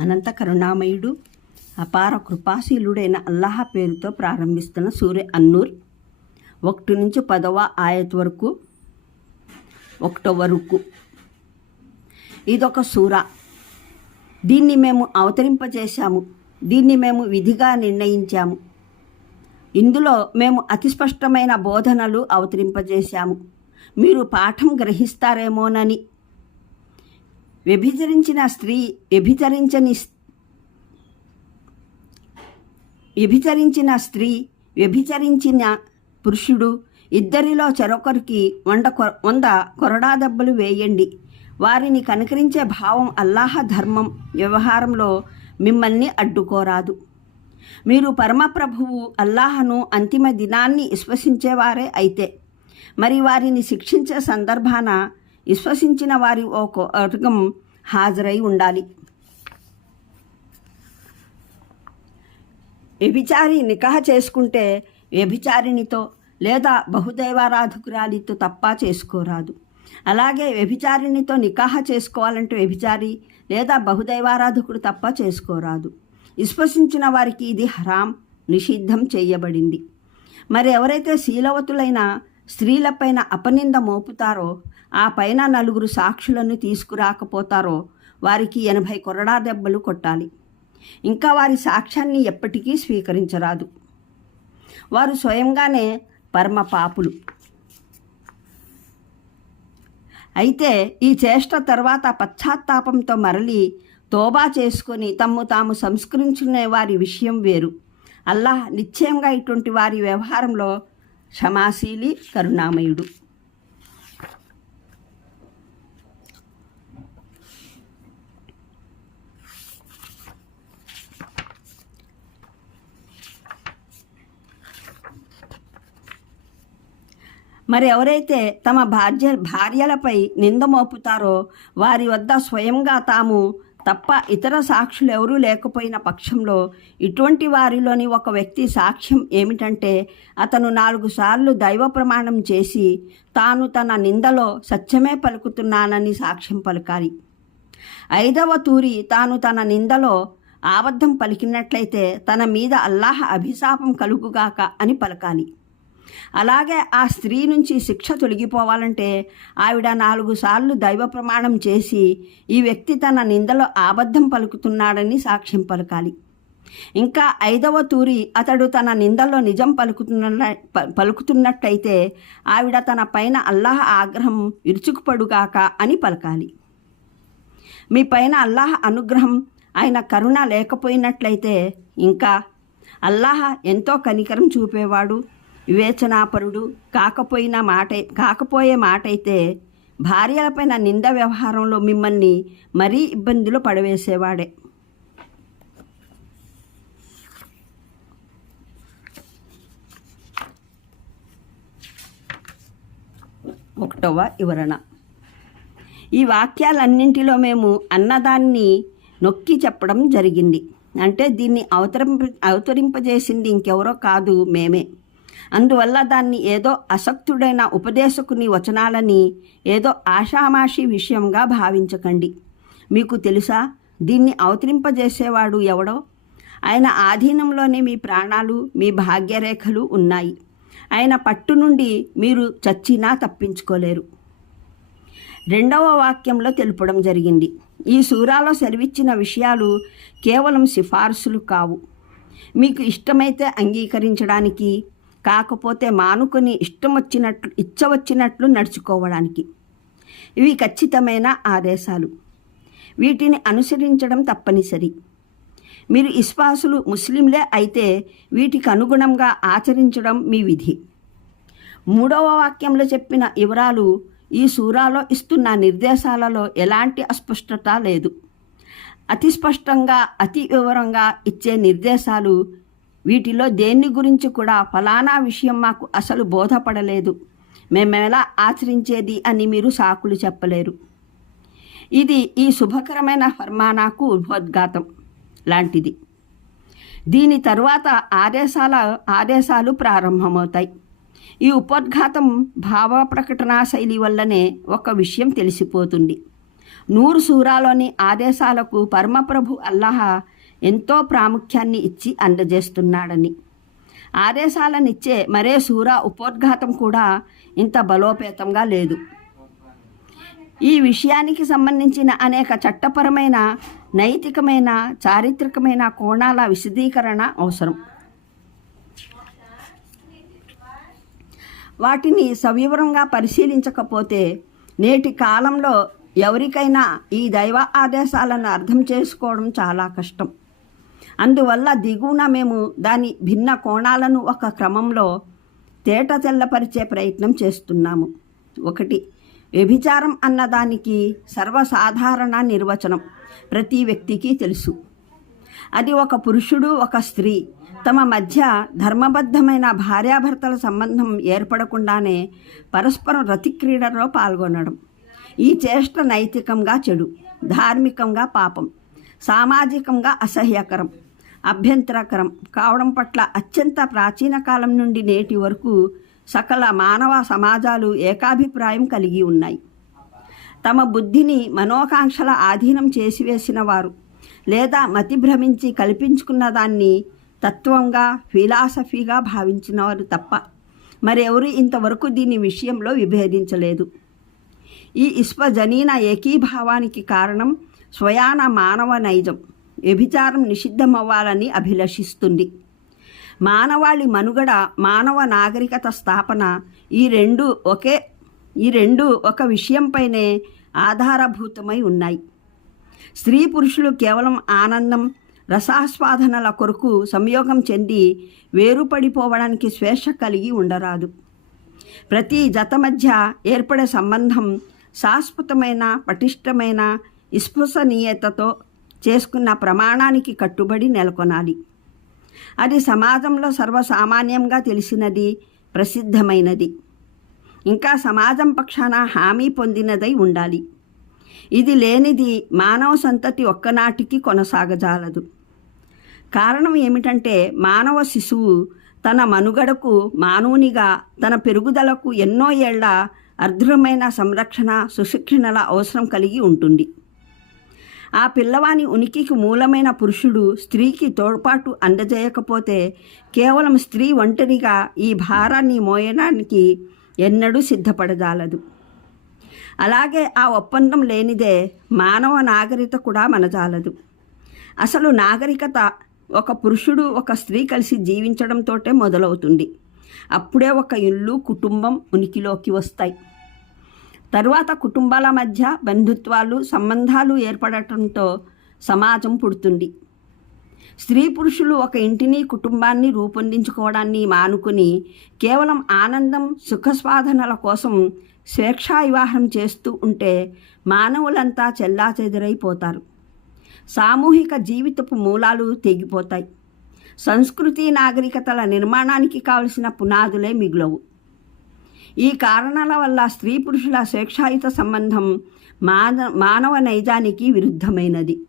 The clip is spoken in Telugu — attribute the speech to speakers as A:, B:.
A: అనంత కరుణామయుడు అపార కృపాశీలుడైన అల్లాహ పేరుతో ప్రారంభిస్తున్న సూర్య అన్నూర్ ఒకటి నుంచి పదవ ఆయత్ వరకు ఒకటో వరకు ఇదొక సూర. దీన్ని మేము అవతరింపజేశాము. దీన్ని మేము విధిగా నిర్ణయించాము. ఇందులో మేము అతి స్పష్టమైన బోధనలు అవతరింపజేశాము. మీరు పాఠం గ్రహిస్తారేమోనని వ్యభిచరించిన స్త్రీ వ్యభిచరించని వ్యభిచరించిన స్త్రీ వ్యభిచరించిన పురుషుడు ఇద్దరిలో చెరొకరికి వంద వంద కొరడా దెబ్బలు వేయండి. వారిని కనుకరించే భావం అల్లాహ ధర్మం వ్యవహారంలో మిమ్మల్ని అడ్డుకోరాదు. మీరు పరమప్రభువు అల్లాహను అంతిమ దినాన్ని విశ్వసించేవారే అయితే మరి వారిని శిక్షించే సందర్భాన విశ్వసించిన వారి ఒక వర్గం హాజరై ఉండాలి. వ్యభిచారి నికాహ చేసుకుంటే వ్యభిచారినితో లేదా బహుదైవారాధకురాలితో తప్ప చేసుకోరాదు. అలాగే వ్యభిచారినితో నికాహ చేసుకోవాలంటే వ్యభిచారి లేదా బహుదైవారాధకుడు తప్ప చేసుకోరాదు. విశ్వసించిన వారికి ఇది హరాం నిషిద్ధం చేయబడింది. మరి ఎవరైతే శీలవతులైన స్త్రీలపైన అపనింద మోపుతారో ఆ పైన నలుగురు సాక్షులను తీసుకురాకపోతారో వారికి ఎనభై కొరడా దెబ్బలు కొట్టాలి. ఇంకా వారి సాక్ష్యాన్ని ఎప్పటికీ స్వీకరించరాదు. వారు స్వయంగానే పరమ పాపులు. అయితే ఈ చేష్ట తర్వాత పశ్చాత్తాపంతో మరలి తోబా చేసుకొని తమ్ము తాము సంస్కరించుకునే వారి విషయం వేరు. అల్లాహ్ నిశ్చయంగా ఇటువంటి వారి వ్యవహారంలో క్షమాశీలి కరుణామయుడు. మరి ఎవరైతే తమ భార్య భార్యలపై నింద మోపుతారో వారి వద్ద స్వయంగా తాము తప్ప ఇతర సాక్షులు ఎవరూ లేకపోయిన పక్షంలో ఇటువంటి వారిలోని ఒక వ్యక్తి సాక్ష్యం ఏమిటంటే అతను నాలుగు సార్లు దైవ ప్రమాణం చేసి తాను తన నిందలో సత్యమే పలుకుతున్నానని సాక్ష్యం పలకాలి. ఐదవ తూరి తాను తన నిందలో ఆబద్ధం పలికినట్లయితే తన మీద అల్లాహ అభిశాపం కలుగుగాక అని పలకాలి. అలాగే ఆ స్త్రీ నుంచి శిక్ష తొలగిపోవాలంటే ఆవిడ నాలుగు సార్లు దైవ ప్రమాణం చేసి ఈ వ్యక్తి తన నిందలో ఆబద్ధం పలుకుతున్నాడని సాక్ష్యం పలకాలి. ఇంకా ఐదవ తూరి అతడు తన నిందలో నిజం పలుకుతున్న పలుకుతున్నట్టయితే ఆవిడ తన పైన అల్లాహ ఆగ్రహం ఇరుచుకుపడుగాక అని పలకాలి. మీ పైన అల్లాహ్ అనుగ్రహం ఆయన కరుణ లేకపోయినట్లయితే ఇంకా అల్లాహ ఎంతో కనికరం చూపేవాడు. వివేచనాపరుడు కాకపోయిన మాట కాకపోయే మాట అయితే భార్యలపైన నింద వ్యవహారంలో మిమ్మల్ని మరీ ఇబ్బందులు పడవేసేవాడే. ఒకటవ వివరణ. ఈ వాక్యాలన్నింటిలో మేము అన్నదాన్ని నొక్కి చెప్పడం జరిగింది. అంటే దీన్ని అవతరింప అవతరింపజేసింది ఇంకెవరో కాదు మేమే. అందువల్ల దాన్ని ఏదో అసక్తుడైన ఉపదేశకుని వచనాలని ఏదో ఆషామాషి విషయంగా భావించకండి. మీకు తెలుసా? దీన్ని అవతరింపజేసేవాడు ఎవడో? ఆయన ఆధీనంలోనే మీ ప్రాణాలు మీ భాగ్యరేఖలు ఉన్నాయి. ఆయన పట్టు నుండి మీరు చచ్చినా తప్పించుకోలేరు. రెండవ వాక్యంలో తెలుపడం జరిగింది. ఈ సూరాలో సెలవిచ్చిన విషయాలు కేవలం సిఫార్సులు కావు. మీకు ఇష్టమైతే అంగీకరించడానికి కాకపోతే మానుకుని ఇష్టం వచ్చినట్లు ఇచ్చవచ్చినట్లు నడుచుకోవడానికి. ఇవి ఖచ్చితమైన ఆదేశాలు. వీటిని అనుసరించడం తప్పనిసరి. మీరు ఇస్పాసులు ముస్లింలే అయితే వీటికి అనుగుణంగా ఆచరించడం మీ విధి. మూడవ వాక్యంలో చెప్పిన వివరాలు ఈ సూరాలో ఇస్తున్న నిర్దేశాలలో ఎలాంటి అస్పష్టత లేదు. అతి స్పష్టంగా అతి వివరంగా ఇచ్చే నిర్దేశాలు వీటిలో దేన్ని గురించి కూడా ఫలానా విషయం మాకు అసలు బోధపడలేదు. మేమెలా ఆచరించేది అని మీరు సాకులు చెప్పలేరు. ఇది ఈ శుభకరమైన ఫర్మానాకు ఉద్భోద్ఘాతం లాంటిది. దీని తరువాత ఆదేశాల ఆదేశాలు ప్రారంభమవుతాయి. ఈ ఉపోద్ఘాతం భావ ప్రకటనా శైలి వల్లనే ఒక విషయం తెలిసిపోతుంది. నూరు సూరాలోని ఆదేశాలకు పరమప్రభు అల్లాహ ఎంతో ప్రాముఖ్యాన్ని ఇచ్చి అందజేస్తున్నాడని. ఆదేశాలనిచ్చే మరే సూర ఉపోద్ఘాతం కూడా ఇంత బలోపేతంగా లేదు. ఈ విషయానికి సంబంధించిన అనేక చట్టపరమైన నైతికమైన చారిత్రకమైన కోణాల విశదీకరణ అవసరం. వాటిని సవివరంగా పరిశీలించకపోతే నేటి కాలంలో ఎవరికైనా ఈ దైవ ఆదేశాలను అర్థం చేసుకోవడం చాలా కష్టం. అందువల్ల దిగువన మేము దాని భిన్న కోణాలను ఒక క్రమంలో తేట తెల్లపరిచే ప్రయత్నం చేస్తున్నాము. ఒకటి వ్యభిచారం అన్నదానికి సర్వసాధారణ నిర్వచనం ప్రతి వ్యక్తికి తెలుసు. అది ఒక పురుషుడు ఒక స్త్రీ తమ మధ్య ధర్మబద్ధమైన భార్యాభర్తల సంబంధం ఏర్పడకుండానే పరస్పరం రతిక్రీడలో పాల్గొనడం. ఈ చేష్ట నైతికంగా చెడు ధార్మికంగా పాపం సామాజికంగా అసహ్యకరం అభ్యంతరకరం. కావడం పట్ల అత్యంత ప్రాచీన కాలం నుండి నేటి వరకు సకల మానవ సమాజాలు ఏకాభిప్రాయం కలిగి ఉన్నాయి. తమ బుద్ధిని మనోకాంక్షల ఆధీనం చేసివేసిన వారు లేదా మతి భ్రమించి కల్పించుకున్న దాన్ని తత్వంగా ఫిలాసఫీగా భావించిన వారు తప్ప మరెవరు ఇంతవరకు దీని విషయంలో విభేదించలేదు. ఈ ఇస్వజనీన ఏకీభావానికి కారణం స్వయాన మానవ నైజం. వ్యభిచారం నిషిద్ధమవ్వాలని అభిలషిస్తుంది. మానవాళి మనుగడ మానవ నాగరికత స్థాపన ఈ రెండు ఒకే ఈ రెండు ఒక విషయంపైనే ఆధారభూతమై ఉన్నాయి. స్త్రీ పురుషులు కేవలం ఆనందం రసాస్వాదనల కొరకు సంయోగం చెంది వేరుపడిపోవడానికి స్వేచ్ఛ కలిగి ఉండరాదు. ప్రతి జత మధ్య ఏర్పడే సంబంధం శాశ్వతమైన పటిష్టమైన విశ్వసనీయతతో చేసుకున్న ప్రమాణానికి కట్టుబడి నెలకొనాలి. అది సమాజంలో సర్వసామాన్యంగా తెలిసినది ప్రసిద్ధమైనది. ఇంకా సమాజం పక్షాన హామీ పొందినదై ఉండాలి. ఇది లేనిది మానవ సంతతి ఒక్కనాటికి కొనసాగజాలదు. కారణం ఏమిటంటే మానవ శిశువు తన మనుగడకు మానవునిగా తన పెరుగుదలకు ఎన్నో ఏళ్ళ అర్ధురమైన సంరక్షణ సుశిక్షణల అవసరం కలిగి ఉంటుంది. ఆ పిల్లవాని ఉనికికి మూలమైన పురుషుడు స్త్రీకి తోడ్పాటు అందజేయకపోతే కేవలం స్త్రీ ఒంటరిగా ఈ భారాన్ని మోయడానికి ఎన్నడూ సిద్ధపడజాలదు. అలాగే ఆ ఒప్పందం లేనిదే మానవ నాగరికత కూడా మనజాలదు. అసలు నాగరికత ఒక పురుషుడు ఒక స్త్రీ కలిసి జీవించడంతోటే మొదలవుతుంది. అప్పుడే ఒక ఇల్లు కుటుంబం ఉనికిలోకి వస్తాయి. తరువాత కుటుంబాల మధ్య బంధుత్వాలు సంబంధాలు ఏర్పడటంతో సమాజం పుడుతుంది. స్త్రీ పురుషులు ఒక ఇంటిని కుటుంబాన్ని రూపొందించుకోవడాన్ని మానుకుని కేవలం ఆనందం సుఖస్వాధనల కోసం స్వేచ్ఛా వివాహం చేస్తూ ఉంటే మానవులంతా చెల్లాచెదురైపోతారు. సామూహిక జీవితపు మూలాలు తెగిపోతాయి. సంస్కృతి నాగరికతల నిర్మాణానికి కావలసిన పునాదులే మిగులవు. ఈ కారణాల వల్ల స్త్రీ పురుషుల స్వేచ్ఛాయుత సంబంధం మాన మానవ నైజానికి విరుద్ధమైనది.